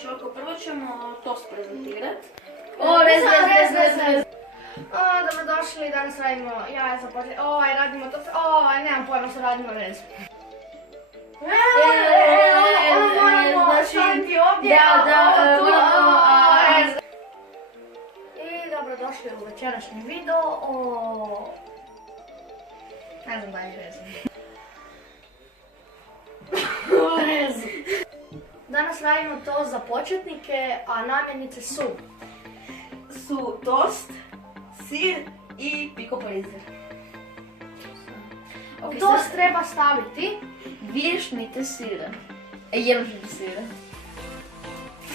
Znači, prvo ćemo tost prezentirati. Rez. Dobrodošli, danas radimo jaja za poslije. Radimo tost. Nemam pojma što radimo rez. Moramo staviti ovdje. I dobrodošli u večerašnji video o... Ne znam da je rez. Danas radimo tost za početnike, a namirnice su tost, sir i pico parizer. Tost treba staviti 2 šnite sira. 1 šnite sira.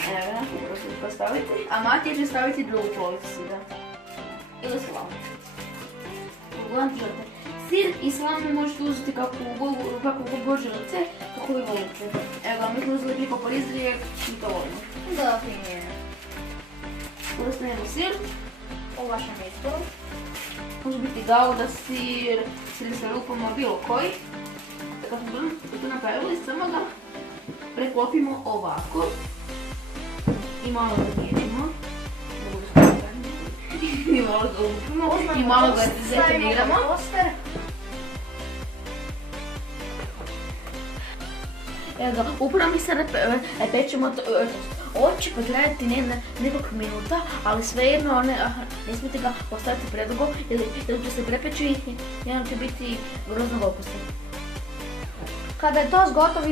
Evo ga, dobro ću postaviti. A Matija će staviti drugu polovicu sira. Ili slamu. Uglavnom želite. Sir i slamu možete uzeti kako god želite, kako vi volite. Evo ga, mi smo uzeli pico parizer jer mi to volimo. da finije. Uvrstujemo sir. U vašem izboru. Može biti gauda sir, sir sa lupama, bilo koji. Tako smo to napravili, samo ga preklopimo ovako. I malo ga mijenimo. I malo ga lupimo. I malo ga detoniramo. Evo ga, upravo mi sad pečemo ovo će potrajati nekog minuta, ali svejedno ne smijete ga ostaviti predugo jer će se prepeći i jedan će biti groznog okusa. Kada je tost gotov,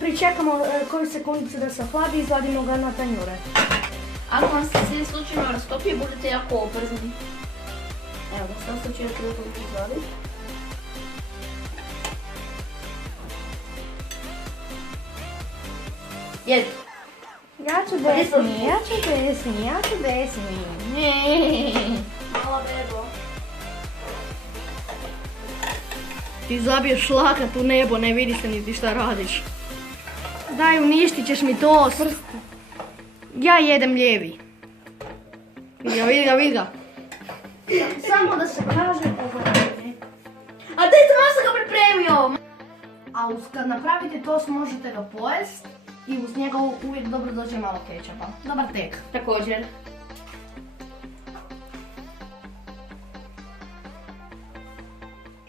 pričekamo koju sekundicu da se hladi i izvadimo ga na tanjure. Ako vam se svi slučajno rastopi, budete jako oprezni. Evo ga, sad ću jako izvaditi. Jedi. Ja ću desni. Malo bebo. Ti zabiješ šlakat u nebo, ne vidi se niti šta radiš. Daj, uništit ćeš mi tost. Ja jedem lijevi. Vidi ga. Samo da se kaže pogledajte. A daj, sam ga pripremio! A kad napravite tost možete ga pojest i uz njega uvijek dobro dođe malo kečapa. Dobar tek. Također.